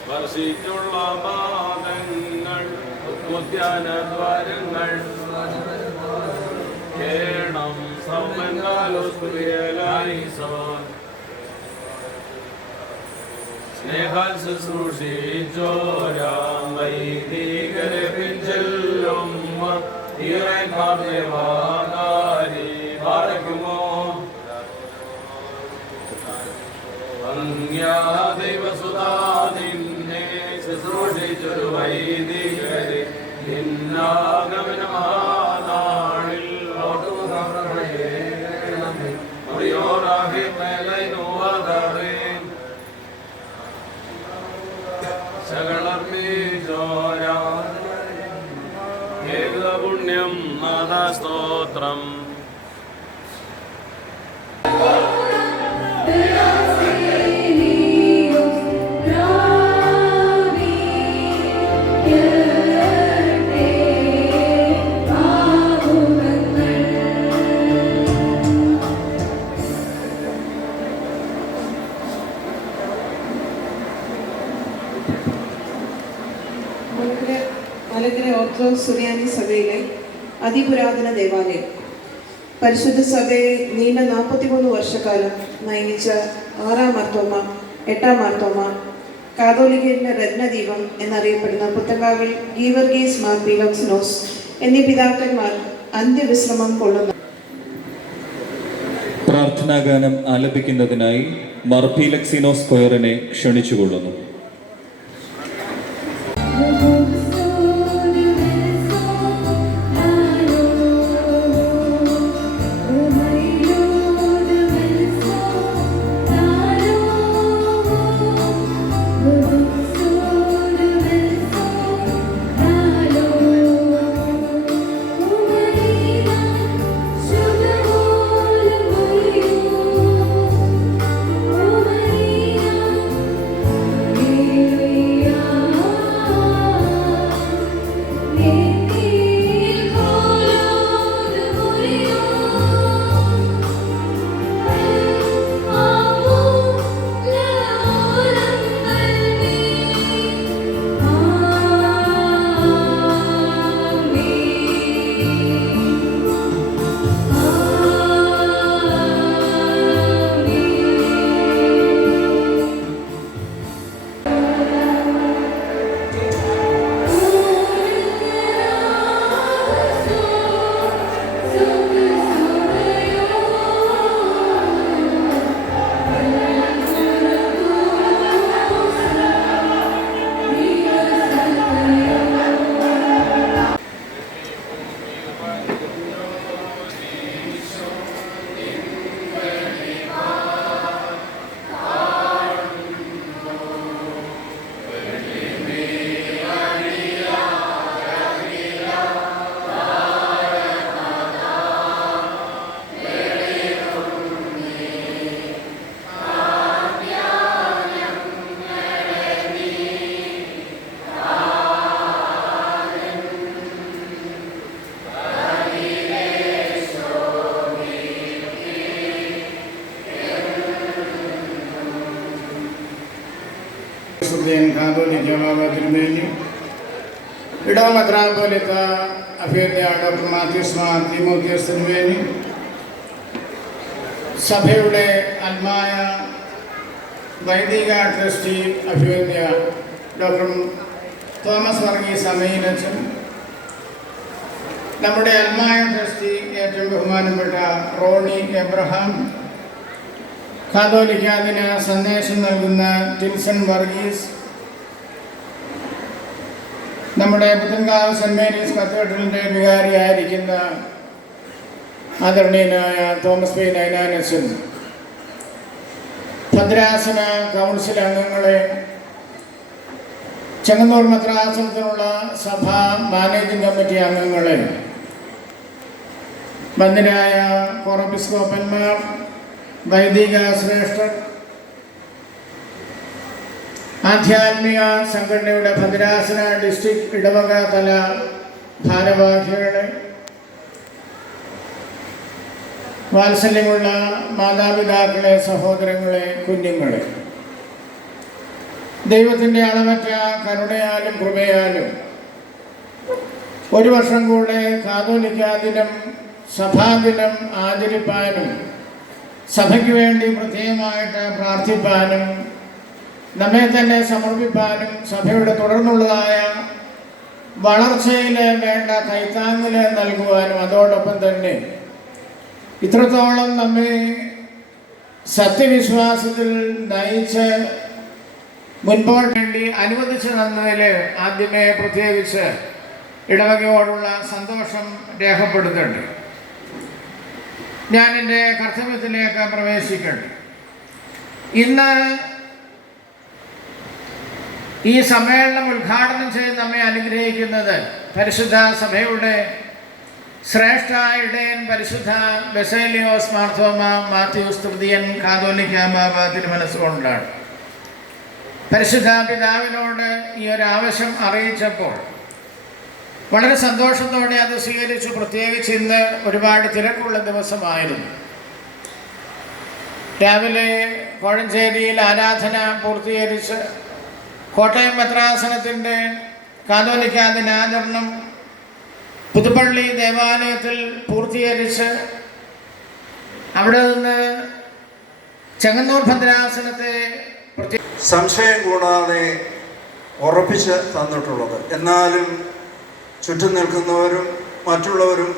സ്പർശിച്ചുള്ള പാദങ്ങൾ ഉദ്യാനദ്വാരങ്ങൾ സ്നേഹാൽ ശുശ്രൂഷിച്ചോരാം വൈദികരെ പിഞ്ചെല്ലും ഈറേക്കാരി പാടയ്ക്കുമോ ദൈവസുതാദിനെ ശുശ്രൂഷിച്ചൊരു വൈദികരെ ഭിന്നാഗമനമാനാളിൽ പുണ്യം നാദസ്തോത്രം മലങ്കര ഓർത്തഡോക്സ് സുറിയാനി സഭയിലെ അതിപുരാതന ദേവാലയം. പരിശുദ്ധ സഭയെ നീണ്ട 43 വർഷക്കാലം നയിച്ച 6-ാം മാർത്തോമ, 8-ാം മാർത്തോമ, കാതോലിക്കരുടെ രത്നദീപം എന്നറിയപ്പെടുന്ന പുത്തങ്കാവിൽ ഗീവർഗീസ് മാർ പീലോക്സിനോസ് എന്നീ പിതാക്കന്മാർ അന്ത്യവിശ്രമം കൊള്ളുന്നു. പ്രാർത്ഥനാഗാനം ആലപിക്കുന്നതിനായി മാർ പീലോക്സിനോസ് കൊയറിനെ ക്ഷണിച്ചുകൊള്ളുന്നു. ഇടവ മെത്രാപ്പോലീത്ത അഭ്യർത്ഥിയ ഡോക്ടർ മാത്യൂസ് മാർ തിമോത്തിയോസിനു വേണ്ടി സഭയുടെ ആത്മായ വൈദിക ട്രസ്റ്റി അഭ്യർത്ഥിയ ഡോക്ടർ തോമസ് വർഗീസ് അമീനച്ചൻ, നമ്മുടെ ആത്മായ ട്രസ്റ്റി ഏറ്റവും ബഹുമാനപ്പെട്ട റോണി എബ്രഹാം, കാതോലിക്കാതിന് സന്ദേശം നൽകുന്ന ടിൽസൺ വർഗീസ്, നമ്മുടെ പുത്തൻകാവ് സെൻറ് മേരീസ് കത്തീഡ്രലിൻ്റെ വികാരിയായിരിക്കുന്ന ആദരണീയനായ തോമസ് പി നൈനാനച്ചൻ, ഭദ്രാസന കൗൺസിൽ അംഗങ്ങളെ, ചെങ്ങന്നൂർ മെത്രാസനത്തിനുള്ള സഭാ മാനേജിംഗ് കമ്മിറ്റി അംഗങ്ങളെ, ബന്ധനായ കോറബിസ്കോപ്പന്മാർ, വൈദിക ശ്രേഷ്ഠർ, ആധ്യാത്മിക സംഘടനയുടെ ഭദ്രാസന ഡിസ്ട്രിക്ട് ഇടവക തല ഭാരവാഹികളെ, വാത്സല്യമുള്ള മാതാപിതാക്കളെ, സഹോദരങ്ങളെ, കുഞ്ഞുങ്ങളെ, ദൈവത്തിൻ്റെ അളവറ്റ കരുണയാലും കൃപയാലും ഒരു വർഷം കൂടെ കാതോലിക്കാ ദിനം സഭാദിനം ആചരിപ്പാനും സഭയ്ക്ക് വേണ്ടി പ്രത്യേകമായിട്ട് പ്രാർത്ഥിപ്പാനും നമ്മെ തന്നെ സമർപ്പിപ്പാനും സഭയുടെ തുടർന്നുള്ളതായ വളർച്ചയിൽ വേണ്ട കൈത്താങ്ങൽ നൽകുവാനും അതോടൊപ്പം തന്നെ ഇത്രത്തോളം നമ്മെ സത്യവിശ്വാസത്തിൽ നയിച്ച് മുൻപോട്ട് വേണ്ടി അനുവദിച്ചു തന്നതിൽ ആദ്യമേ പ്രത്യേകിച്ച് ഇടവകയോടുള്ള സന്തോഷം രേഖപ്പെടുത്തുന്നുണ്ട്. ഞാൻ എൻ്റെ കർത്തവ്യത്തിലേക്ക് പ്രവേശിക്കട്ടെ. ഇന്ന് ഈ സമ്മേളനം ഉദ്ഘാടനം ചെയ്ത് നമ്മെ അനുഗ്രഹിക്കുന്നത് പരിശുദ്ധ സഭയുടെ ശ്രേഷ്ഠ ഇടയൻ പരിശുദ്ധ ബസേലിയോസ് മാർത്തോമ മാത്യൂസ് തൃതീയൻ കാതോലിക്ക ബാബ തിരുമനസ്സുകൊണ്ടാണ്. പരിശുദ്ധ പിതാവിനോട് ഈ ഒരു ആവശ്യം അറിയിച്ചപ്പോൾ വളരെ സന്തോഷത്തോടെ അത് സ്വീകരിച്ചു. പ്രത്യേകിച്ച് ഇന്ന് ഒരുപാട് തിരക്കുള്ള ദിവസമായിരുന്നു. രാവിലെ കോഴഞ്ചേരിയിൽ ആരാധന പൂർത്തീകരിച്ച് കോട്ടയം ഭദ്രാസനത്തിൻ്റെ കാതോലിക്ക ദിനാചരണം പുതുപ്പള്ളി ദേവാലയത്തിൽ പൂർത്തീകരിച്ച് അവിടെ നിന്ന് ചെങ്ങന്നൂർ ഭദ്രാസനത്തെ സംശയം കൂടാതെ ഉറപ്പിച്ച് തന്നിട്ടുള്ളത്. എന്നാലും ചുറ്റും നിൽക്കുന്നവരും മറ്റുള്ളവരും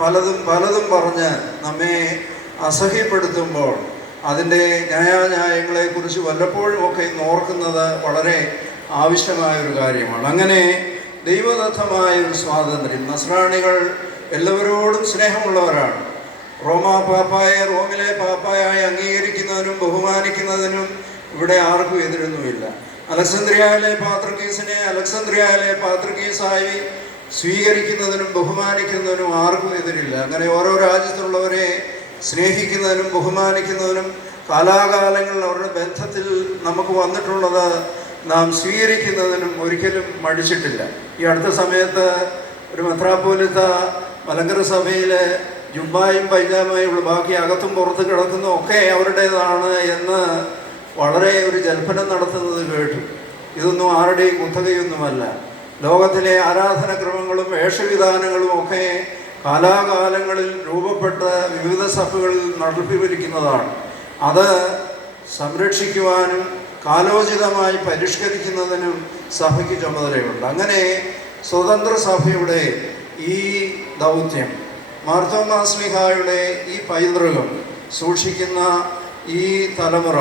പലതും പറഞ്ഞ് നമ്മെ അസഹ്യപ്പെടുത്തുമ്പോൾ അതിൻ്റെ ന്യായാന്യായങ്ങളെക്കുറിച്ച് വല്ലപ്പോഴുമൊക്കെ ഓർക്കുന്നത് വളരെ ആവശ്യമായൊരു കാര്യമാണ്. അങ്ങനെ ദൈവദത്തമായ ഒരു സ്വാതന്ത്ര്യം. നസ്രാണികൾ എല്ലാവരോടും സ്നേഹമുള്ളവരാണ്. റോമിലെ പാപ്പായായി അംഗീകരിക്കുന്നതിനും ബഹുമാനിക്കുന്നതിനും ഇവിടെ ആർക്കും എതിരൊന്നുമില്ല. അലക്സാന്ദ്രിയയിലെ പാത്രിക്കീസിനെ അലക്സാന്ദ്രിയയിലെ പാത്രിക്കീസായി സ്വീകരിക്കുന്നതിനും ബഹുമാനിക്കുന്നതിനും ആർക്കും എതിരില്ല. അങ്ങനെ ഓരോ രാജ്യത്തുള്ളവരെ സ്നേഹിക്കുന്നതിനും ബഹുമാനിക്കുന്നതിനും കാലാകാലങ്ങളിൽ അവരുടെ ബന്ധത്തിൽ നമുക്ക് വന്നിട്ടുള്ളത് നാം സ്വീകരിക്കുന്നതിനും ഒരിക്കലും മടിച്ചിട്ടില്ല. ഈ അടുത്ത സമയത്ത് ഒരു മെത്രാപ്പോലിത്ത മലങ്കര സഭയിൽ ജുബ്ബായും പൈജാമയും ബാക്കി അകത്തും പുറത്തും കിടക്കുന്നതും ഒക്കെ അവരുടേതാണ് എന്ന് വളരെ ഒരു ജൽപ്പനം നടത്തുന്നത് കേട്ടു. ഇതൊന്നും ആരുടെയും കുത്തകയൊന്നുമല്ല. ലോകത്തിലെ ആരാധനക്രമങ്ങളും വേഷവിധാനങ്ങളും ഒക്കെ കാലാകാലങ്ങളിൽ രൂപപ്പെട്ട് വിവിധ സഭകളിൽ നടപ്പിലിരിക്കുന്നതാണ്. അത് സംരക്ഷിക്കുവാനും കാലോചിതമായി പരിഷ്കരിക്കുന്നതിനും സഭയ്ക്ക് ചുമതലയുണ്ട്. അങ്ങനെ സ്വതന്ത്ര സഭയുടെ ഈ ദൗത്യം, മാർത്തോമാ ശ്ലീഹായുടെ ഈ പൈതൃകം സൂക്ഷിക്കുന്ന ഈ തലമുറ,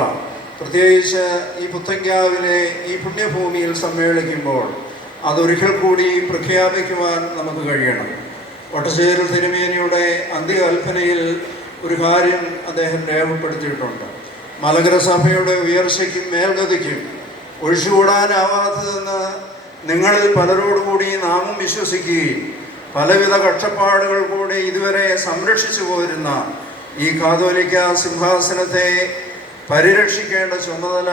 പ്രത്യേകിച്ച് ഈ പുത്തങ്കാവിലെ ഈ പുണ്യഭൂമിയിൽ സമ്മേളിക്കുമ്പോൾ അതൊരിക്കൽ കൂടി പ്രഖ്യാപിക്കുവാൻ നമുക്ക് കഴിയണം. വട്ടശ്ശേരി തിരുമേനിയുടെ അന്ത്യകൽപ്പനയിൽ ഒരു കാര്യം അദ്ദേഹം രേഖപ്പെടുത്തിയിട്ടുണ്ട്. മലങ്കര സഭയുടെ ഉയർച്ചയ്ക്കും മേൽഗതിക്കും ഒഴിച്ചുകൂടാനാവാത്തതെന്ന് നിങ്ങളിൽ പലരോടുകൂടി നാമും വിശ്വസിക്കുകയും പലവിധ കഷ്ടപ്പാടുകൾ കൂടി ഇതുവരെ സംരക്ഷിച്ചു പോരുന്ന ഈ കാതോലിക്ക സിംഹാസനത്തെ പരിരക്ഷിക്കേണ്ട ചുമതല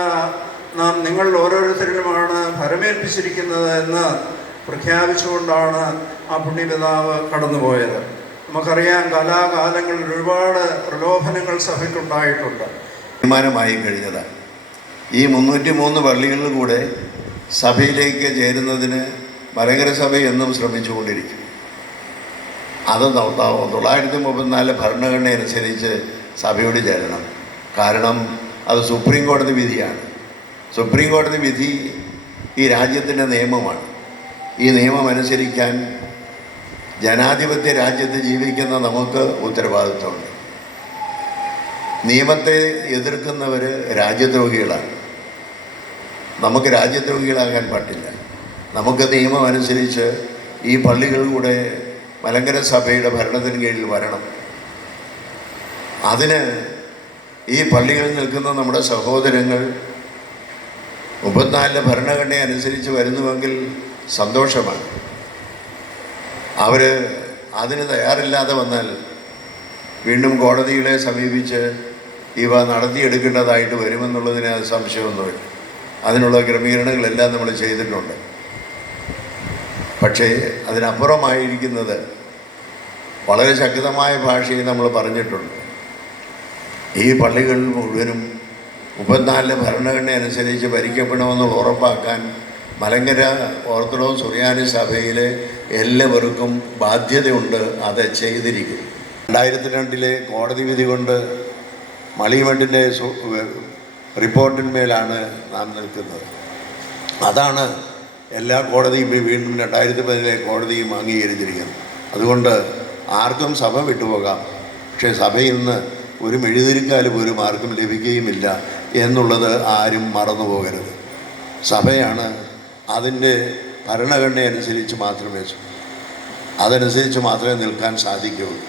നാം നിങ്ങൾ ഓരോരുത്തരിലുമാണ് ഭരമേൽപ്പിച്ചിരിക്കുന്നത് എന്ന് പ്രഖ്യാപിച്ചുകൊണ്ടാണ് ആ പുണ്യപിതാവ് കടന്നുപോയത്. നമുക്കറിയാം, കാലാകാലങ്ങളിൽ ഒരുപാട് പ്രലോഭനങ്ങൾ സഭയ്ക്കുണ്ടായിട്ടുണ്ട്. തീരുമാനമായി കഴിഞ്ഞതാണ്. ഈ 303 പള്ളികളിൽ കൂടെ സഭയിലേക്ക് ചേരുന്നതിന് മലങ്കര സഭ എന്നും ശ്രമിച്ചുകൊണ്ടിരിക്കും. അത് 934 ഭരണഘടന അനുസരിച്ച് സഭയോട് ചേരണം. കാരണം അത് സുപ്രീം കോടതി വിധിയാണ്. സുപ്രീം കോടതി വിധി ഈ രാജ്യത്തിൻ്റെ നിയമമാണ്. ഈ നിയമം അനുസരിക്കാൻ ജനാധിപത്യ രാജ്യത്ത് ജീവിക്കുന്ന നമുക്ക് ഉത്തരവാദിത്വമുണ്ട്. നിയമത്തെ എതിർക്കുന്നവർ രാജ്യദ്രോഹികളാണ്. നമുക്ക് രാജ്യദ്രോഹികളാകാൻ പറ്റില്ല. നമുക്ക് നിയമം അനുസരിച്ച് ഈ പള്ളികൾ കൂടെ മലങ്കര സഭയുടെ ഭരണത്തിന് കീഴിൽ വരണം. അതിന് ഈ പള്ളികളിൽ നിൽക്കുന്ന നമ്മുടെ സഹോദരങ്ങൾ 34 ഭരണഘടന അനുസരിച്ച് വരുന്നുവെങ്കിൽ സന്തോഷമാണ്. അവർ അതിന് തയ്യാറില്ലാതെ വന്നാൽ വീണ്ടും കോടതികളെ സമീപിച്ച് ഇവ നടത്തിയെടുക്കേണ്ടതായിട്ട് വരുമെന്നുള്ളതിന് സംശയമൊന്നുമില്ല. അതിനുള്ള ക്രമീകരണങ്ങളെല്ലാം നമ്മൾ ചെയ്തിട്ടുണ്ട്. പക്ഷേ അതിനപ്പുറമായിരിക്കുന്നത് വളരെ ശക്തമായ ഭാഷയിൽ നമ്മൾ പറഞ്ഞിട്ടുണ്ട്. ഈ പള്ളികൾ മുഴുവനും 34 ഭരണഘടന അനുസരിച്ച് ഭരിക്കപ്പെടണമെന്ന് ഉറപ്പാക്കാൻ മലങ്കര ഓർത്തഡോക്സ് സുറിയാനി സഭയിലെ എല്ലാവർക്കും ബാധ്യതയുണ്ട്. അത് ചെയ്തിരിക്കും. 2002 കോടതി വിധി കൊണ്ട് മളിമഠിൻ്റെ റിപ്പോർട്ടിന്മേലാണ് നാം നിൽക്കുന്നത്. അതാണ് എല്ലാ കോടതിയും വീണ്ടും 2010 കോടതിയും അംഗീകരിച്ചിരിക്കുന്നത്. അതുകൊണ്ട് ആർക്കും സഭ വിട്ടുപോകാം, പക്ഷേ സഭയിൽ നിന്ന് ഒരു മെഴുതിരിക്കാല് പോലും ആർക്കും ലഭിക്കുകയുമില്ല എന്നുള്ളത് ആരും മറന്നു പോകരുത്. സഭയാണ് അതിൻ്റെ ഭരണഘടന അനുസരിച്ച് മാത്രമേ നിൽക്കാൻ സാധിക്കുകയുള്ളൂ.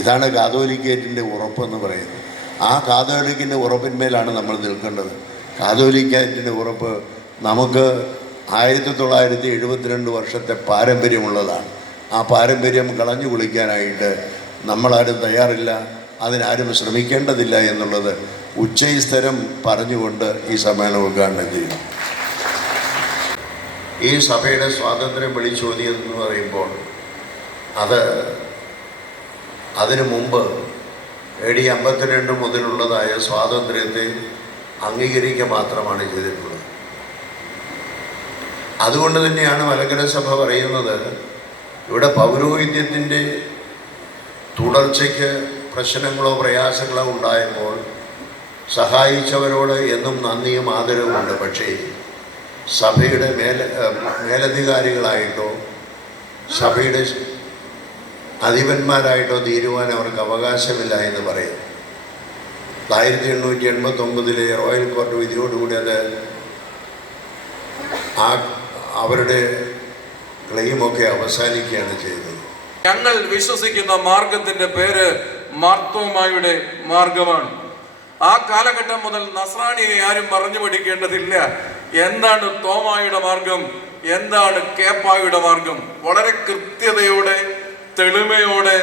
ഇതാണ് കാതോലിക്കേറ്റിൻ്റെ ഉറപ്പെന്ന് പറയുന്നത്. ആ കാതോലിക്കിൻ്റെ ഉറപ്പിന്മേലാണ് നമ്മൾ നിൽക്കേണ്ടത്. കാതോലിക്കേറ്റിൻ്റെ ഉറപ്പ് നമുക്ക് 1972 വർഷത്തെ പാരമ്പര്യമുള്ളതാണ്. ആ പാരമ്പര്യം കളഞ്ഞു കുളിക്കാനായിട്ട് നമ്മളാരും തയ്യാറില്ല, അതിനാരും ശ്രമിക്കേണ്ടതില്ല എന്നുള്ളത് ഉച്ചസ്ഥരം പറഞ്ഞുകൊണ്ട് ഈ സമ്മേളനം ഉദ്ഘാടനം ചെയ്യുന്നു. ഈ സഭയുടെ സ്വാതന്ത്ര്യം വിളിച്ചോതിയത് എന്ന് പറയുമ്പോൾ അതിനു മുമ്പ് AD 52 മുതലുള്ളതായ സ്വാതന്ത്ര്യത്തെ അംഗീകരിക്കുക മാത്രമാണ് ചെയ്തിട്ടുള്ളത്. അതുകൊണ്ട് തന്നെയാണ് മലങ്കര സഭ പറയുന്നത്, ഇവിടെ പൗരോഹിത്യത്തിൻ്റെ തുടർച്ചയ്ക്ക് പ്രശ്നങ്ങളോ പ്രയാസങ്ങളോ ഉണ്ടായപ്പോൾ സഹായിച്ചവരോട് എന്നും നന്ദിയും ആദരവുമുണ്ട്. പക്ഷേ സഭയുടെ മേലധികാരികളായിട്ടോ സഭയുടെ അധിപന്മാരായിട്ടോ തീരുവാൻ അവർക്ക് അവകാശമില്ല എന്ന് പറയും. 1889 റോയൽ കോർട്ട് വിധിയോടുകൂടി അവരുടെ ക്ലെയിമൊക്കെ അവസാനിക്കുകയാണ് ചെയ്തത്. ഞങ്ങൾ വിശ്വസിക്കുന്ന മാർഗത്തിന്റെ പേര് മാർത്തോമായുടെ മാർഗമാണ്. ആ കാലഘട്ടം മുതൽ നസ്രാണിയെ ആരും പറഞ്ഞു പഠിക്കേണ്ടതില്ല. എന്താണ് തോമായുടെ മാർഗം, എന്താണ് കേപ്പായുടെ മാർഗം? വളരെ കൃത്യതയോടെ, തെളിമയോടെ,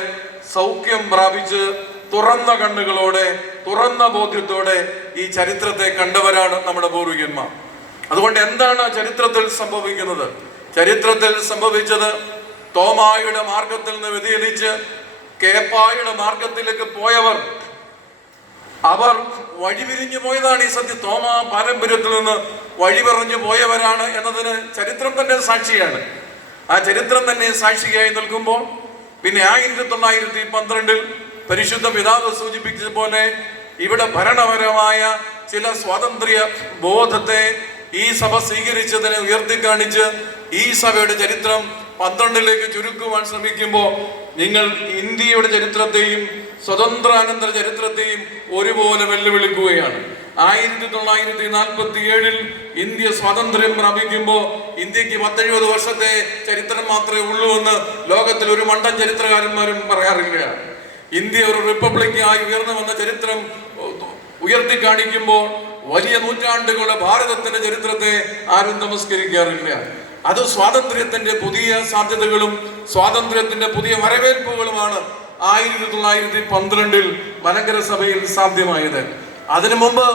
സൗഖ്യം പ്രാപിച്ച് തുറന്ന കണ്ണുകളോടെ, തുറന്ന ബോധ്യത്തോടെ ഈ ചരിത്രത്തെ കണ്ടവരാണ് നമ്മുടെ പൂർവികന്മാർ. അതുകൊണ്ട് എന്താണ് ചരിത്രത്തിൽ സംഭവിക്കുന്നത്? ചരിത്രത്തിൽ സംഭവിച്ചത്, തോമായുടെ മാർഗത്തിൽ നിന്ന് വ്യതിചലിച്ച് കേപ്പായുടെ മാർഗത്തിലേക്ക് പോയവർ, അവർ വഴിപിരിഞ്ഞു പോയതാണ്. ഈ സത്യം, തോമാ പാരമ്പര്യത്തിൽ നിന്ന് വഴിപറഞ്ഞു പോയവരാണ് എന്നതിന് ചരിത്രം തന്നെ സാക്ഷിയാണ്. ആ ചരിത്രം തന്നെ സാക്ഷിയായി നിൽക്കുമ്പോൾ പിന്നെ 1912 പരിശുദ്ധ പിതാവ് സൂചിപ്പിച്ചത് പോലെ ഇവിടെ ഭരണപരമായ ചില സ്വാതന്ത്ര്യ ബോധത്തെ ഈ സഭ സ്വീകരിച്ചതിനെ ഉയർത്തിക്കാണിച്ച് ഈ സഭയുടെ ചരിത്രം 12ലേക്ക് ചുരുക്കുവാൻ ശ്രമിക്കുമ്പോൾ നിങ്ങൾ ഇന്ത്യയുടെ ചരിത്രത്തെയും സ്വതന്ത്രാനന്തര ചരിത്രത്തെയും ഒരുപോലെ വെല്ലുവിളിക്കുകയാണ്. 1947 ഇന്ത്യ സ്വാതന്ത്ര്യം പ്രാപിക്കുമ്പോൾ ഇന്ത്യക്ക് 70 വർഷത്തെ ചരിത്രം മാത്രമേ ഉള്ളൂ എന്ന് ലോകത്തിൽ ഒരു മണ്ടൻ ചരിത്രകാരന്മാരും പറയാറില്ല. ഇന്ത്യ ഒരു റിപ്പബ്ലിക്കായി ഉയർന്നു വന്ന ചരിത്രം ഉയർത്തി കാണിക്കുമ്പോൾ വലിയ നൂറ്റാണ്ടുകളുടെ ഭാരതത്തിന്റെ ചരിത്രത്തെ ആരും നമസ്കരിക്കാറില്ല. അത് സ്വാതന്ത്ര്യത്തിന്റെ പുതിയ സാധ്യതകളും സ്വാതന്ത്ര്യത്തിന്റെ പുതിയ വരവേൽപ്പുകളുമാണ് 1912 മലങ്കര സഭയിൽ സാധ്യമായത്. അതിനു മുമ്പ്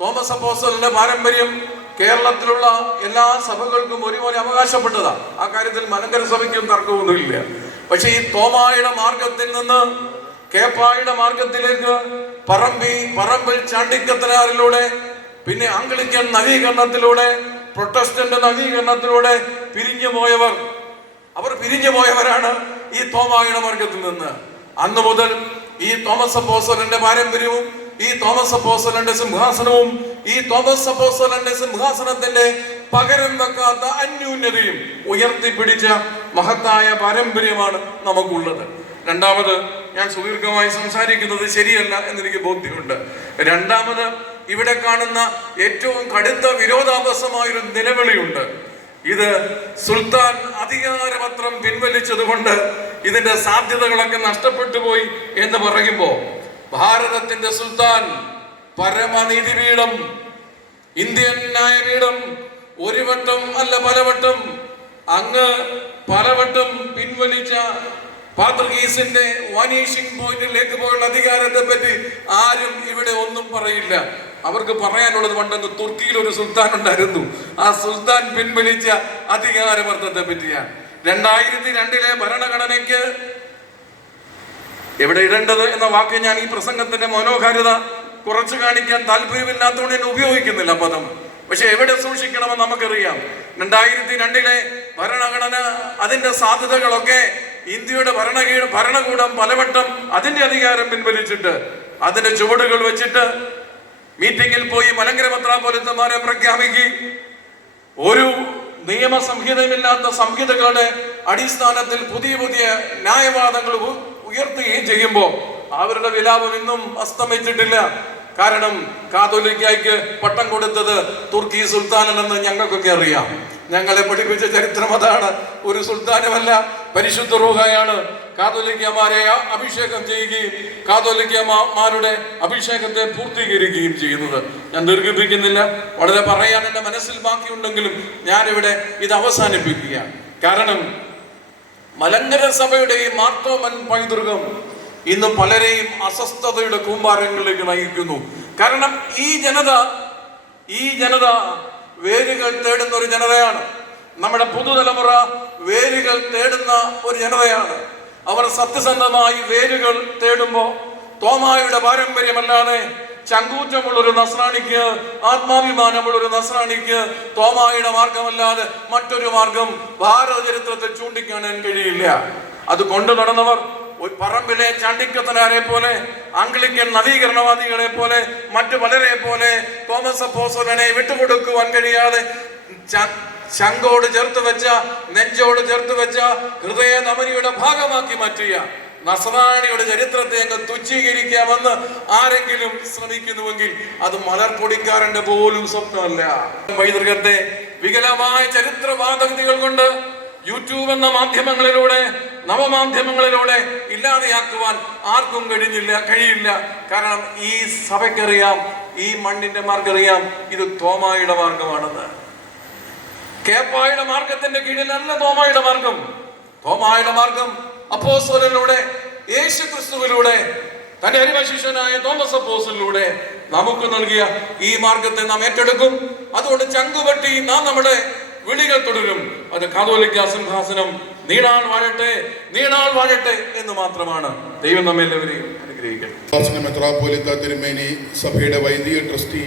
തോമസ് അപ്പോസ്തലന്റെ പാരമ്പര്യം കേരളത്തിലുള്ള എല്ലാ സഭകൾക്കും ഒരുപോലെ അവകാശപ്പെട്ടതാണ്. ആ കാര്യത്തിൽ മലങ്കര സഭയ്ക്കും തർക്കമൊന്നുമില്ല. പക്ഷെ ഈ തോമായുടെ മാർഗത്തിൽ നിന്ന് കേപ്പായുടെ മാർഗത്തിലേക്ക് പറമ്പിൽ ചാണ്ടിക്കത്തനാറിലൂടെ, പിന്നെ അംഗ്ലിക്കൻ നവീകരണത്തിലൂടെ, പ്രൊട്ടസ്റ്റന്റ് നവീകരണത്തിലൂടെ പിരിഞ്ഞു പോയവരാണ് ഈ തോമായുടെ മാർഗത്തിൽ നിന്ന്. അന്നു മുതൽ ഈ തോമസ് അപ്പോസ്തലന്റെ പാരമ്പര്യവും ഈ തോമസ് അപ്പോസ്തലന്റെ സിംഹാസനവും ഈ തോമസ് അപ്പോസ്തലന്റെ സിംഹാസനത്തിന്റെ പകരം വെക്കാത്ത അന്യൂന്യതയും ഉയർത്തിപ്പിടിച്ച മഹത്തായ പാരമ്പര്യമാണ് നമുക്കുള്ളത്. രണ്ടാമത്, ഞാൻ സുദീർഘമായി സംസാരിക്കുന്നത് ശരിയല്ല എന്നെനിക്ക് ബോധ്യമുണ്ട്. രണ്ടാമത്, ഇവിടെ കാണുന്ന ഏറ്റവും കടുത്ത വിരോധാഭാസമായൊരു നിലവിളിയുണ്ട്. ഇത് സുൽത്താൻ അധികാരപത്രം പിൻവലിച്ചത് കൊണ്ട് ഇതിന്റെ സാധ്യതകളൊക്കെ നഷ്ടപ്പെട്ടു പോയി എന്ന് പറയുമ്പോൾ, ഭാരതത്തിന്റെ സുൽത്താൻ, പരമനീതിപീഠം, ഇന്ത്യൻ ന്യായപീഠം ഒരു വട്ടം അല്ല പലവട്ടം, അങ്ങ് പലവട്ടം പിൻവലിച്ച പാത്രീസിന്റെ വാനീഷിംഗ് പോയിന്റിലേക്ക് പോയുള്ള അധികാരത്തെ പറ്റി ആരും ഇവിടെ ഒന്നും പറയില്ല. അവർക്ക് പറയാനുള്ളത് പണ്ടെന്ന് തുർക്കിയിൽ ഒരു സുൽത്താൻ ഉണ്ടായിരുന്നു. ആ സുൽത്താൻ പിൻവലിച്ച അധികാരവർദ്ധത്തെ പറ്റിയാണ്. 2002 ഭരണഘടനയ്ക്ക് എവിടെ ഇടേണ്ടത് എന്ന വാക്ക് ഞാൻ ഈ പ്രസംഗത്തിന്റെ മനോഹാരിത കുറച്ചു കാണിക്കാൻ താല്പര്യമില്ലാത്തതുകൊണ്ട് ഞാൻ ഉപയോഗിക്കുന്നില്ല പദം. പക്ഷെ എവിടെ സൂക്ഷിക്കണമെന്ന് നമുക്കറിയാം. 2002 ഭരണഘടന അതിന്റെ സാധ്യതകളൊക്കെ ഇന്ത്യയുടെ ഭരണകൂടം പലവട്ടം അതിന്റെ അധികാരം പിൻവലിച്ചിട്ട് അതിന്റെ ചുവടുകൾ വെച്ചിട്ട് മീറ്റിംഗിൽ പോയി മലങ്കര മെത്രാപ്പൊലീത്തമാരെ പ്രഖ്യാപിക്കുകയും ഒരു നിയമസംഹിതയില്ലാത്ത സംഹിതകളുടെ അടിസ്ഥാനത്തിൽ പുതിയ പുതിയ ന്യായവാദങ്ങൾ ഉയർത്തുകയും ചെയ്യുമ്പോൾ അവരുടെ വിലാപം ഇന്നും അസ്തമിച്ചിട്ടില്ല. കാരണം കാതോലിക്കായ്ക്ക് പട്ടം കൊടുത്തത് തുർക്കി സുൽത്താനെന്ന് ഞങ്ങൾക്കൊക്കെ അറിയാം. ഞങ്ങളെ പഠിപ്പിച്ച ചരിത്രം അതാണ്. ഒരു സുൽത്താനുമല്ല, പരിശുദ്ധ റൂഹായാണ് കാതോലിക്കമാരെ അഭിഷേകം ചെയ്യുകയും കാതോലിക്കമാരുടെ അഭിഷേകത്തെ പൂർത്തീകരിക്കുകയും ചെയ്യുന്നത്. ഞാൻ ദീർഘിപ്പിക്കുന്നില്ല, വളരെ പറയാൻ എൻ്റെ മനസ്സിൽ ബാക്കിയുണ്ടെങ്കിലും ഞാനിവിടെ ഇത് അവസാനിപ്പിക്കുകയാണ്. കാരണം മലങ്കര സഭയുടെ ഈ മാർത്തോമൻ പൈതൃകം ഇന്ന് പലരെയും അസ്വസ്ഥതയുടെ കൂമ്പാരങ്ങളിലേക്ക് നയിക്കുന്നു. കാരണം ഈ ജനത വേരുകൾ തേടുന്ന ഒരു ജനതയാണ്. നമ്മുടെ പുതുതലമുറ വേരുകൾ തേടുന്ന ഒരു ജനതയാണ്. അവർ സത്യസന്ധമായി വേരുകൾ തേടുമ്പോൾ തോമായുടെ പാരമ്പര്യമല്ലാതെ ചങ്കൂറ്റമുള്ളൊരു നസ്രാണിക്ക്, ആത്മാഭിമാനമുള്ളൊരു നസ്രാണിക്ക് തോമായുടെ മാർഗമല്ലാതെ മറ്റൊരു മാർഗം ഭാരത ചരിത്രത്തിൽ ചൂണ്ടിക്കാണാൻ കഴിയില്ല. അത് കൊണ്ടു നടന്നവർ ഒരു പറമ്പിലെ ചാണ്ടിക്കത്തനാരെ പോലെ, ആംഗ്ലിക്കൻ നവീകരണവാദികളെ പോലെ, മറ്റു പലരെ പോലെ തോമസ് അപ്പോസ്തലനെ വിട്ടുകൊടുക്കുവാൻ കഴിയാതെ ശങ്കോട് ചേർത്ത് വെച്ച, നെഞ്ചോട് ചേർത്ത് വെച്ച ഹൃദയ നമനിയുടെ ഭാഗമാക്കി മാറ്റിയ നസ്രാണിയുടെ ചരിത്രത്തെ അങ്ങ് തുച്ഛീകരിക്കാമെന്ന് ആരെങ്കിലും ശ്രമിക്കുന്നുവെങ്കിൽ അത് മലർപ്പൊടിക്കാരന്റെ പോലും സ്വപ്നമല്ല. പൈതൃകത്തെ വികലമായ ചരിത്രവാദഗതികൾ കൊണ്ട് യൂട്യൂബ് എന്ന മാധ്യമങ്ങളിലൂടെ, നവമാധ്യമങ്ങളിലൂടെ ഇല്ലാതെയാക്കുവാൻ ആർക്കും കഴിയില്ല. കാരണം ഈ സഭയ്ക്കറിയാം, ഈ മണ്ണിന്റെ മാർഗറിയാം, ഇത് തോമായുടെ മാർഗമാണെന്ന്. കേപ്പായുടെ മാർഗത്തിന്റെ കീഴിലല്ല തോമായുടെ മാർഗം. തോമായുടെ മാർഗം അപ്പോസ്തലനിലൂടെ, യേശു ക്രിസ്തുവിലൂടെ, തന്റെ അരിമശിഷ്യനായ തോമസ് അപ്പോസ്തലനിലൂടെ നമുക്ക് നൽകിയ ഈ മാർഗത്തെ നാം ഏറ്റെടുക്കും. അതുകൊണ്ട് ചങ്കുപറ്റി നാം നമ്മുടെ വിളികൾ തുടരും. അത് കാതോലിക്ക സിംഹാസനം നീണാൾ വാഴട്ടെ എന്ന് മാത്രമാണ്. ദൈവം നമ്മെ എല്ലാവരെയും അനുഗ്രഹിക്കട്ടെ. മെത്രാപ്പൊലീത്ത തിരുമേനി, സഭയുടെ വൈദിക ട്രസ്റ്റി,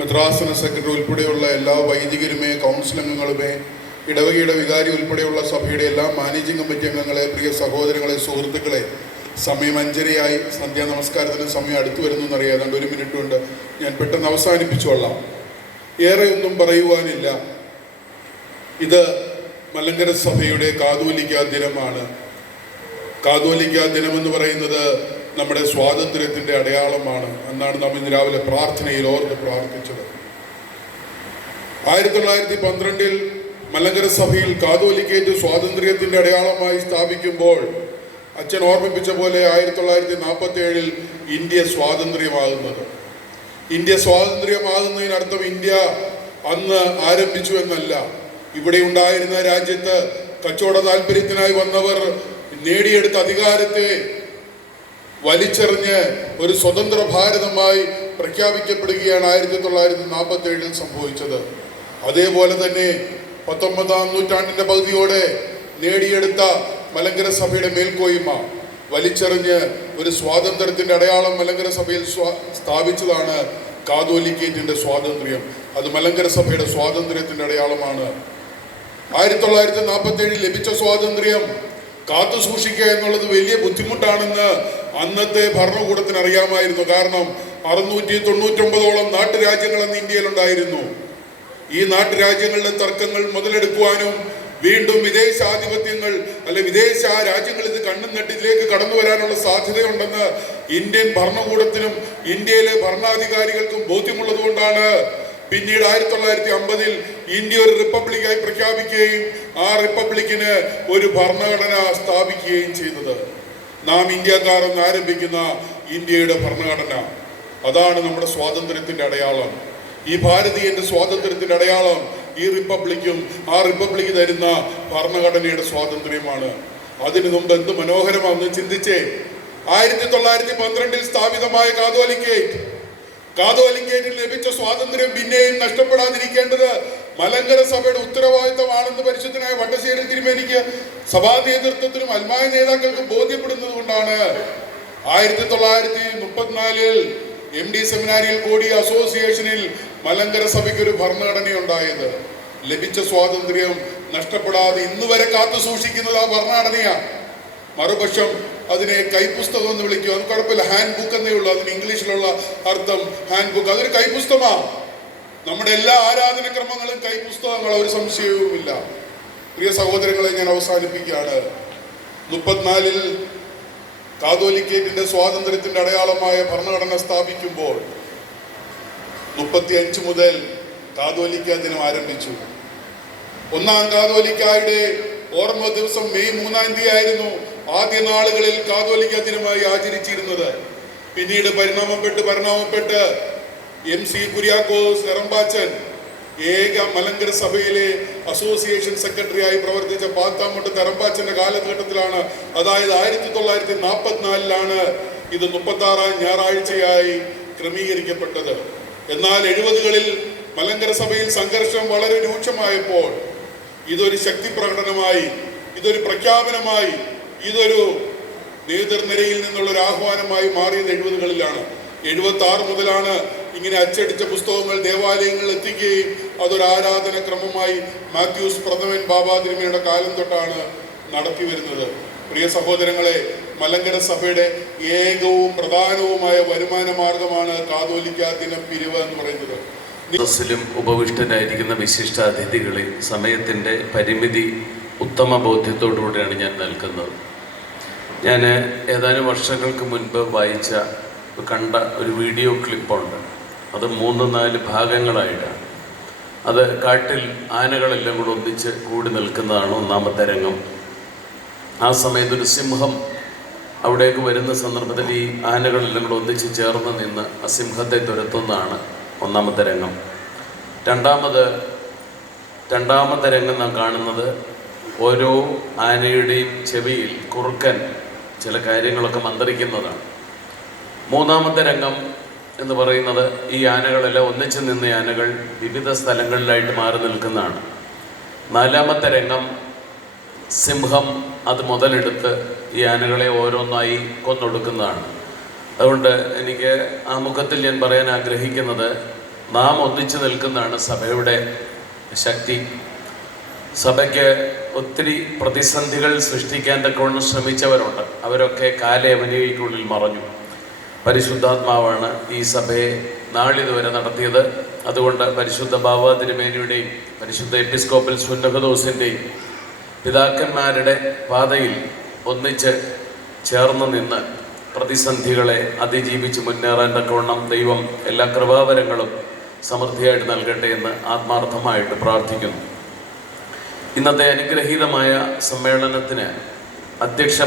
മെത്രാസന സെക്രട്ടറി ഉൾപ്പെടെയുള്ള എല്ലാ വൈദികരുമേ, കൗൺസിൽ അംഗങ്ങളുമേ, ഇടവകയുടെ വികാരി ഉൾപ്പെടെയുള്ള സഭയുടെ എല്ലാ മാനേജിംഗ് കമ്മിറ്റി അംഗങ്ങളെ, പ്രിയ സഹോദരങ്ങളെ, സുഹൃത്തുക്കളെ, സമയം 5:30 സന്ധ്യാ നമസ്കാരത്തിന് സമയം അടുത്തു വരുന്നു എന്നറിയാം. ഏതാണ്ട് 1 മിനിറ്റ് കൊണ്ട് ഞാൻ പെട്ടെന്ന് അവസാനിപ്പിച്ചുകൊള്ളാം. ഏറെ ഒന്നും പറയുവാനില്ല. ഇത് മലങ്കര സഭയുടെ കാതോലിക്ക ദിനമാണ്. കാതോലിക്ക ദിനമെന്ന് പറയുന്നത് നമ്മുടെ സ്വാതന്ത്ര്യത്തിൻ്റെ അടയാളമാണ്. എന്നാണ് നാം ഇന്ന് രാവിലെ പ്രാർത്ഥനയിൽ ഓർത്ത് പ്രാർത്ഥിച്ചത്. 1912 മലങ്കര സഭയിൽ കാതോലിക്കേറ്റ് സ്വാതന്ത്ര്യത്തിൻ്റെ അടയാളമായി സ്ഥാപിക്കുമ്പോൾ അച്ഛൻ ഓർമ്മിപ്പിച്ച പോലെ 1947 ഇന്ത്യ സ്വാതന്ത്ര്യമാകുന്നത്. ഇന്ത്യ സ്വാതന്ത്ര്യമാകുന്നതിനർത്ഥം ഇന്ത്യ അന്ന് ആരംഭിച്ചു എന്നല്ല. ഇവിടെ ഉണ്ടായിരുന്ന രാജ്യത്ത് കച്ചവട താല്പര്യത്തിനായി വന്നവർ നേടിയെടുത്ത അധികാരത്തെ വലിച്ചെറിഞ്ഞ് ഒരു സ്വതന്ത്ര ഭാരതമായി പ്രഖ്യാപിക്കപ്പെടുകയാണ് 1947 സംഭവിച്ചത്. അതേപോലെ തന്നെ 19-ാം നൂറ്റാണ്ടിൻ്റെ പകുതിയോടെ നേടിയെടുത്ത മലങ്കര സഭയുടെ മേൽക്കോയ്മ വലിച്ചെറിഞ്ഞ് ഒരു സ്വാതന്ത്ര്യത്തിൻ്റെ അടയാളം മലങ്കര സഭയിൽ സ്ഥാപിച്ചതാണ് കാതോലിക്കേറ്റിൻ്റെ സ്വാതന്ത്ര്യം. അത് മലങ്കര സഭയുടെ സ്വാതന്ത്ര്യത്തിൻ്റെ അടയാളമാണ്. 1947 ലഭിച്ച സ്വാതന്ത്ര്യം കാത്തു സൂക്ഷിക്കുക എന്നുള്ളത് വലിയ ബുദ്ധിമുട്ടാണെന്ന് അന്നത്തെ ഭരണകൂടത്തിന് അറിയാമായിരുന്നു. കാരണം 699ഓളം നാട്ടുരാജ്യങ്ങൾ അന്ന് ഇന്ത്യയിലുണ്ടായിരുന്നു. ഈ നാട്ടുരാജ്യങ്ങളുടെ തർക്കങ്ങൾ മുതലെടുക്കുവാനും വീണ്ടും വിദേശാധിപത്യങ്ങൾ വിദേശ രാജ്യങ്ങൾ ഇത് കണ്ണും നട്ട് ഇതിലേക്ക് കടന്നു വരാനുള്ള സാധ്യതയുണ്ടെന്ന് ഇന്ത്യൻ ഭരണകൂടത്തിനും ഇന്ത്യയിലെ ഭരണാധികാരികൾക്കും ബോധ്യമുള്ളത് കൊണ്ടാണ് പിന്നീട് 1950 ഇന്ത്യ ഒരു റിപ്പബ്ലിക്കായി പ്രഖ്യാപിക്കുകയും ആ റിപ്പബ്ലിക്കിന് ഒരു ഭരണഘടന സ്ഥാപിക്കുകയും ചെയ്തത്. നാം ഇന്ത്യക്കാർ എന്ന് ആരംഭിക്കുന്ന ഇന്ത്യയുടെ ഭരണഘടന, അതാണ് നമ്മുടെ സ്വാതന്ത്ര്യത്തിൻ്റെ അടയാളം. ഈ ഭാരതീയന്റെ സ്വാതന്ത്ര്യത്തിൻ്റെ അടയാളം ഈ റിപ്പബ്ലിക്കും ആ റിപ്പബ്ലിക്ക് തരുന്ന ഭരണഘടനയുടെ സ്വാതന്ത്ര്യമാണ്. അതിനു മുമ്പ് എന്ത് മനോഹരമാണെന്ന് ചിന്തിച്ചേ. 1912 സ്ഥാപിതമായ കാതോലിക്കേറ്റിൽ ലഭിച്ച സ്വാതന്ത്ര്യം പിന്നെയും നഷ്ടപ്പെടാതിരിക്കേണ്ടത് മലങ്കര സഭയുടെ ഉത്തരവാദിത്തമാണെന്ന് പരിശുദ്ധനായ വട്ടശ്ശേരി തിരുമേനിക്ക് സഭാ നേതൃത്വത്തിനും അൽമായ നേതാക്കൾക്കും ബോധ്യപ്പെടുന്നത് കൊണ്ടാണ് 1934 MD സെമിനാരിയിൽ കൂടിയ അസോസിയേഷനിൽ മലങ്കര സഭയ്ക്ക് ഒരു ഭരണഘടനയുണ്ടായത്. ലഭിച്ച സ്വാതന്ത്ര്യം നഷ്ടപ്പെടാതെ ഇന്നുവരെ കാത്തു സൂക്ഷിക്കുന്നത് ആ ഭരണഘടനയാണ്. മറുപക്ഷം അതിനെ കൈപ്പുസ്തകം എന്ന് വിളിക്കും. അത് കുഴപ്പമില്ല, ഹാൻഡ് ബുക്ക് എന്നേ ഉള്ളൂ. അതിന് ഇംഗ്ലീഷിലുള്ള അർത്ഥം ഹാൻഡ് ബുക്ക്. അതൊരു കൈപ്പുസ്തകമാണ്. നമ്മുടെ എല്ലാ ആരാധനക്രമങ്ങളും കൈപ്പുസ്തകങ്ങൾ, ഒരു സംശയവുമില്ല. പ്രിയ സഹോദരങ്ങളെ, ഞാൻ അവസാനിപ്പിക്കുകയാണ്. 34-ൽ കാതോലിക്കേറ്റിന്റെ സ്വാതന്ത്ര്യത്തിന്റെ അടയാളമായ ഭരണഘടന സ്ഥാപിക്കുമ്പോൾ 35 മുതൽ കാതോലിക്ക ദിനം ആരംഭിച്ചു. ഒന്നാം കാതോലിക്കായുടെ ഓർമ്മ ദിവസം മെയ് 3-ാം തീയതി ആയിരുന്നു ആദ്യ നാളുകളിൽ കാതോലിക്ക ദിനമായി ആചരിച്ചിരുന്നത്. പിന്നീട് പരിണാമപ്പെട്ട് MC കുര്യാക്കോസ് എറമ്പാച്ചൻ ഏക മലങ്കര സഭയിലെ അസോസിയേഷൻ സെക്രട്ടറിയായി പ്രവർത്തിച്ച പാത്താമുട്ടത്ത് എറമ്പാച്ചന്റെ കാലഘട്ടത്തിലാണ്, അതായത് 1944-ലാണ് ഇത് 36-ാം ഞായറാഴ്ചയായി ക്രമീകരിക്കപ്പെട്ടത്. എന്നാൽ 70-കളിൽ മലങ്കര സഭയിൽ സംഘർഷം വളരെ രൂക്ഷമായപ്പോൾ ഇതൊരു ശക്തി പ്രകടനമായി, ഇതൊരു പ്രഖ്യാപനമായി, ഇതൊരു നേതൃനിരയിൽ നിന്നുള്ളൊരു ആഹ്വാനമായി മാറിയത് 70-കളിലാണ്. 76 മുതലാണ് ഇങ്ങനെ അച്ചടിച്ച പുസ്തകങ്ങൾ ദേവാലയങ്ങളിൽ എത്തിക്കുകയും അതൊരു ആരാധനക്രമമായി മാത്യൂസ് പ്രഥമൻ ബാബാ തിരുമേനിയുടെ കാലം തൊട്ടാണ് നടത്തി വരുന്നത്. പ്രിയ സഹോദരങ്ങളെ, മലങ്കര സഭയുടെ ഏകവും പ്രധാനവുമായ വരുമാന മാർഗമാണ് കാതോലിക്ക ദിനം പിരിവ് എന്ന് പറയുന്നത്. സദസ്സിലും ഉപവിഷ്ടനായിരിക്കുന്ന വിശിഷ്ടാതിഥികളിൽ സമയത്തിൻ്റെ പരിമിതി ഉത്തമ ബോധ്യത്തോടുകൂടിയാണ് ഞാൻ നിൽക്കുന്നത്. ഞാൻ ഏതാനും വർഷങ്ങൾക്ക് മുൻപ് കണ്ട ഒരു വീഡിയോ ക്ലിപ്പുണ്ട്. അത് 3-4 ഭാഗങ്ങളായിട്ടാണ്. അത് കാട്ടിൽ ആനകളെല്ലാം കൂടെ ഒന്നിച്ച് കൂടി നിൽക്കുന്നതാണ് ഒന്നാമത്തെ രംഗം. ആ സമയത്ത് ഒരു സിംഹം അവിടേക്ക് വരുന്ന സന്ദർഭത്തിൽ ഈ ആനകളെല്ലാം കൂടെ ഒന്നിച്ച് ചേർന്ന് നിന്ന് ആ സിംഹത്തെ തുരത്തുന്നതാണ് ഒന്നാമത്തെ രംഗം. രണ്ടാമത്തെ രംഗം നാം കാണുന്നത് ഓരോ ആനയുടെയും ചെവിയിൽ കുറുക്കൻ ചില കാര്യങ്ങളൊക്കെ മന്ത്രിക്കുന്നതാണ്. മൂന്നാമത്തെ രംഗം എന്ന് പറയുന്നത് ഈ ആനകളെല്ലാം ഒന്നിച്ച് നിന്ന ആനകൾ വിവിധ സ്ഥലങ്ങളിലായിട്ട് മാറി നിൽക്കുന്നതാണ്. 4-ാമത്തെ രംഗം സിംഹം അത് മുതലെടുത്ത് ഈ ആനകളെ ഓരോന്നായി കൊന്നൊടുക്കുന്നതാണ്. അതുകൊണ്ട് എനിക്ക് ആമുഖത്തിൽ ഞാൻ പറയാൻ ആഗ്രഹിക്കുന്നത്, നാം ഒന്നിച്ചു നിൽക്കുന്നതാണ് സഭയുടെ ശക്തി. സഭയ്ക്ക് ഒത്തിരി പ്രതിസന്ധികൾ സൃഷ്ടിക്കാൻ തക്കവണ്ണം ശ്രമിച്ചവരുണ്ട്. അവരൊക്കെ കാലയവനികയ്ക്കുള്ളിൽ മറഞ്ഞു. പരിശുദ്ധാത്മാവാണ് ഈ സഭയെ നാളിതുവരെ നടത്തിയത്. അതുകൊണ്ട് പരിശുദ്ധ ബാബാ തിരുമേനിയുടെയും പരിശുദ്ധ എപ്പിസ്കോപ്പൽ സുന്നഹദോസിൻ്റെയും പിതാക്കന്മാരുടെ പാതയിൽ ഒന്നിച്ച് ചേർന്ന് നിന്ന് പ്രതിസന്ധികളെ അതിജീവിച്ച് മുന്നേറാൻ തക്കവണ്ണം ദൈവം എല്ലാ കൃപാവരങ്ങളും സമൃദ്ധിയായിട്ട് നൽകട്ടെ എന്ന് ആത്മാർത്ഥമായിട്ട് പ്രാർത്ഥിക്കുന്നു. ഇന്നത്തെ അനുഗ്രഹീതമായ സമ്മേളനത്തിന് അധ്യക്ഷ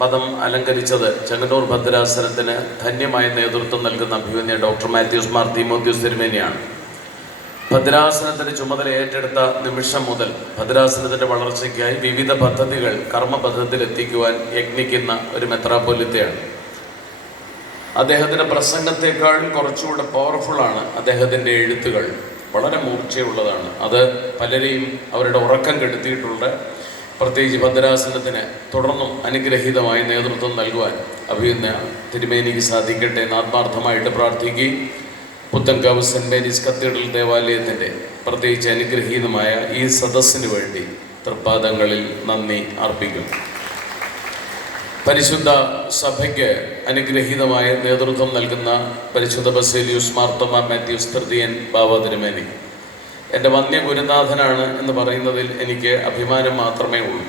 പദം അലങ്കരിച്ചത് ചെങ്ങന്നൂർ ഭദ്രാസനത്തിന് ധന്യമായ നേതൃത്വം നൽകുന്ന അഭിമന്യ ഡോക്ടർ മാത്യൂസ് മാർ തീമോത്തിയോസ് തിരുമേനിയാണ്. ഭദ്രാസനത്തിൻ്റെ ചുമതല ഏറ്റെടുത്ത നിമിഷം മുതൽ ഭദ്രാസനത്തിൻ്റെ വളർച്ചയ്ക്കായി വിവിധ പദ്ധതികൾ കർമ്മപഥത്തിൽ എത്തിക്കുവാൻ യത്നിക്കുന്ന ഒരു മെത്രാപ്പൊലിത്തയാണ്. അദ്ദേഹത്തിൻ്റെ പ്രസംഗത്തെക്കാൾ കുറച്ചുകൂടെ പവർഫുള്ളാണ് അദ്ദേഹത്തിൻ്റെ എഴുത്തുകൾ. വളരെ മൂർച്ചയുള്ളതാണ്. അത് പലരെയും അവരുടെ ഉറക്കം കെടുത്തിയിട്ടുണ്ട്. പ്രത്യേകിച്ച് ഭദ്രാസനത്തിന് തുടർന്നും അനുഗ്രഹീതമായ നേതൃത്വം നൽകുവാൻ അഭിമന്യ തിരുമേനിക്ക് സാധിക്കട്ടെ എന്ന് ആത്മാർത്ഥമായിട്ട് പ്രാർത്ഥിക്കുകയും പുത്തൻകാവ് സെൻറ് മേരീസ് കത്തീഡ്രൽ ദേവാലയത്തിൻ്റെ പ്രത്യേകിച്ച് അനുഗ്രഹീതമായ ഈ സദസ്സിന് വേണ്ടി തൃപ്പാദങ്ങളിൽ നന്ദി അർപ്പിക്കുന്നു. പരിശുദ്ധ സഭയ്ക്ക് അനുഗ്രഹീതമായ നേതൃത്വം നൽകുന്ന പരിശുദ്ധ ബസേലിയൂസ് മാർത്തോമാ മാത്യൂസ് തൃതീയൻ ബാബാ തിരുമേനി എൻ്റെ വന്യ ഗുരുനാഥനാണ് എന്ന് പറയുന്നതിൽ എനിക്ക് അഭിമാനം മാത്രമേ ഉള്ളൂ.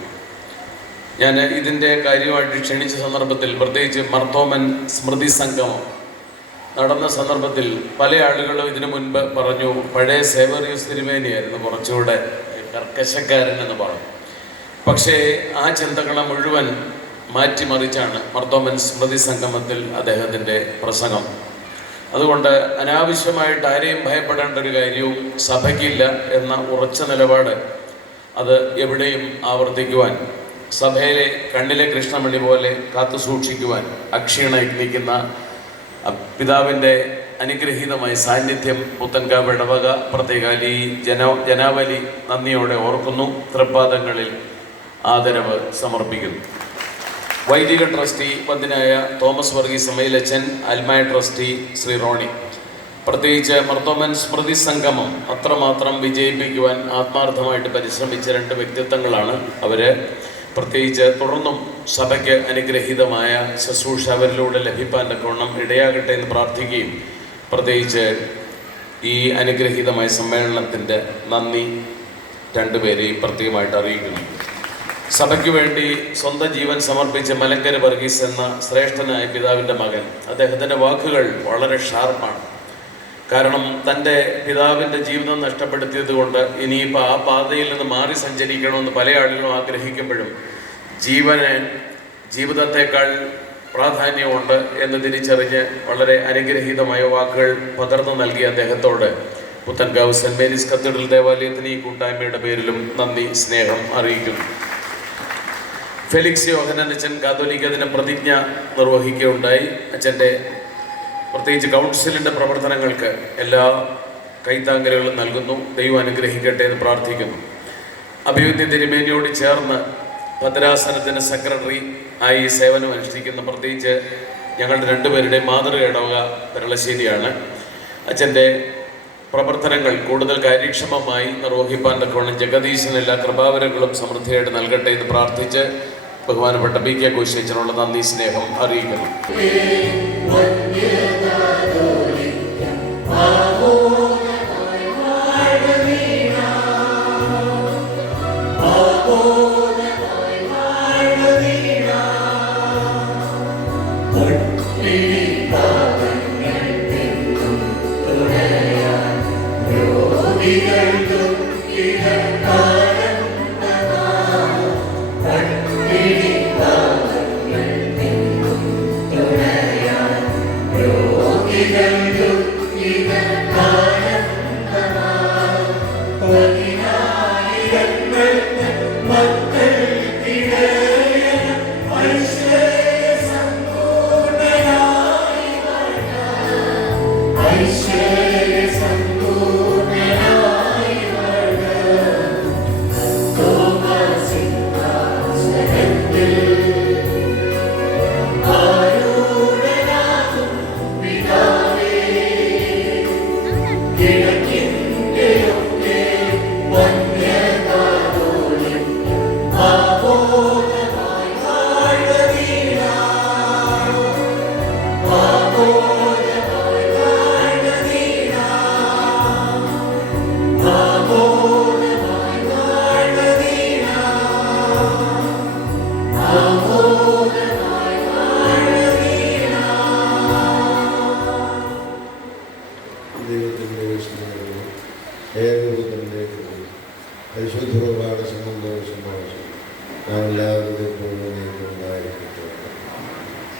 ഞാൻ ഇതിൻ്റെ കാര്യമായിട്ട് ക്ഷണിച്ച സന്ദർഭത്തിൽ പ്രത്യേകിച്ച് മർത്തോമൻ സ്മൃതി സംഗമം നടന്ന സന്ദർഭത്തിൽ പല ആളുകളും ഇതിനു മുൻപ് പറഞ്ഞു പഴയ സേവറിയൂസ് തിരുമേനിയായിരുന്നു കുറച്ചുകൂടെ കർക്കശക്കാരൻ എന്ന് പറഞ്ഞു. പക്ഷേ ആ ചിന്തകളെ മുഴുവൻ മാറ്റിമറിച്ചാണ് മർത്തോമൻ സ്മൃതി സംഗമത്തിൽ അദ്ദേഹത്തിൻ്റെ പ്രസംഗം. അതുകൊണ്ട് അനാവശ്യമായിട്ട് ആരെയും ഭയപ്പെടേണ്ട ഒരു കാര്യവും സഭയ്ക്കില്ല എന്ന ഉറച്ച നിലപാട് അത് എവിടെയും ആവർത്തിക്കുവാൻ, സഭയിലെ കണ്ണിലെ കൃഷ്ണമണി പോലെ കാത്തു സൂക്ഷിക്കുവാൻ അക്ഷീണ യത്നിക്കുന്ന പിതാവിൻ്റെ അനുഗ്രഹീതമായ സാന്നിധ്യം പുത്തൻകാവ് ഇടവക പ്രത്യേകാൽ ഈ ജനാവലി നന്ദിയോടെ ഓർക്കുന്നു. തൃപ്പാദങ്ങളിൽ ആദരവ് സമർപ്പിക്കുന്നു. വൈദിക ട്രസ്റ്റി വന്ദനായ തോമസ് വർഗീസ് സമയിലച്ചൻ, അൽമായ ട്രസ്റ്റി ശ്രീ റോണി, പ്രത്യേകിച്ച് മർത്തോമൻ സ്മൃതി സംഗമം അത്രമാത്രം വിജയിപ്പിക്കുവാൻ ആത്മാർത്ഥമായിട്ട് പരിശ്രമിച്ച രണ്ട് വ്യക്തിത്വങ്ങളാണ് അവർ. പ്രത്യേകിച്ച് തുടർന്നും സഭയ്ക്ക് അനുഗ്രഹീതമായ ശുശ്രൂഷ അവരിലൂടെ ലഭിപ്പാൻ തക്കവണ്ണം ഇടയാകട്ടെ എന്ന് പ്രാർത്ഥിക്കുകയും പ്രത്യേകിച്ച് ഈ അനുഗ്രഹീതമായ സമ്മേളനത്തിൻ്റെ നന്ദി രണ്ടുപേരെയും പ്രത്യേകമായിട്ട് അറിയിക്കുന്നു. സഭയ്ക്ക് വേണ്ടി സ്വന്തം ജീവൻ സമർപ്പിച്ച മലങ്കര വർഗീസ് എന്ന ശ്രേഷ്ഠനായ പിതാവിൻ്റെ മകൻ, അദ്ദേഹത്തിൻ്റെ വാക്കുകൾ വളരെ ഷാർപ്പാണ്. കാരണം തൻ്റെ പിതാവിൻ്റെ ജീവിതം നഷ്ടപ്പെടുത്തിയത് കൊണ്ട് ഇനിയിപ്പോൾ ആ പാതയിൽ നിന്ന് മാറി സഞ്ചരിക്കണമെന്ന് പല ആളുകളും ആഗ്രഹിക്കുമ്പോഴും ജീവിതത്തെക്കാൾ പ്രാധാന്യമുണ്ട് എന്ന് തിരിച്ചറിഞ്ഞ് വളരെ അനുഗ്രഹീതമായ വാക്കുകൾ പകർന്നു നൽകിയ അദ്ദേഹത്തോട് പുത്തൻകാവ് സെൻറ് മേരീസ് കത്തീഡ്രൽ ദേവാലയത്തിന് ഈ കൂട്ടായ്മയുടെ പേരിലും നന്ദി, സ്നേഹം അറിയിക്കുന്നു. ഫെലിക്സ് യോഹന്നാൻ അച്ഛൻ കാത്തോലിക്ക ദിന പ്രതിജ്ഞ നിർവഹിക്കുകയുണ്ടായി. അച്ഛൻ്റെ പ്രത്യേകിച്ച് കൗൺസിലിൻ്റെ പ്രവർത്തനങ്ങൾക്ക് എല്ലാ കൈത്താങ്കലുകളും നൽകുന്നു. ദൈവം അനുഗ്രഹിക്കട്ടെ എന്ന് പ്രാർത്ഥിക്കുന്നു. അഭിവൃദ്ധി തിരുമേനിയോട് ചേർന്ന് ഭദ്രാസനത്തിന് സെക്രട്ടറി ആയി സേവനം അനുഷ്ഠിക്കുന്ന പ്രത്യേകിച്ച് ഞങ്ങളുടെ രണ്ടുപേരുടെയും മാതൃക ഇടവക പെരളശ്ശേരിയാണ്. അച്ഛൻ്റെ പ്രവർത്തനങ്ങൾ കൂടുതൽ കാര്യക്ഷമമായി നിർവഹിപ്പാൻ തക്കവണ്ണം ജഗദീശന് എല്ലാ കൃപാവരങ്ങളും സമൃദ്ധിയായിട്ട് നൽകട്ടെ എന്ന് പ്രാർത്ഥിച്ച് ബഹുമാനപ്പെട്ട പി കെ കോശിയച്ചനുള്ള നന്ദി, സ്നേഹം അറിയിക്കുന്നു. പരിശുദ്ധ സംബന്ധവും സന്തോഷം നാം എല്ലാവരും എപ്പോഴും ഉണ്ടായിരിക്കും.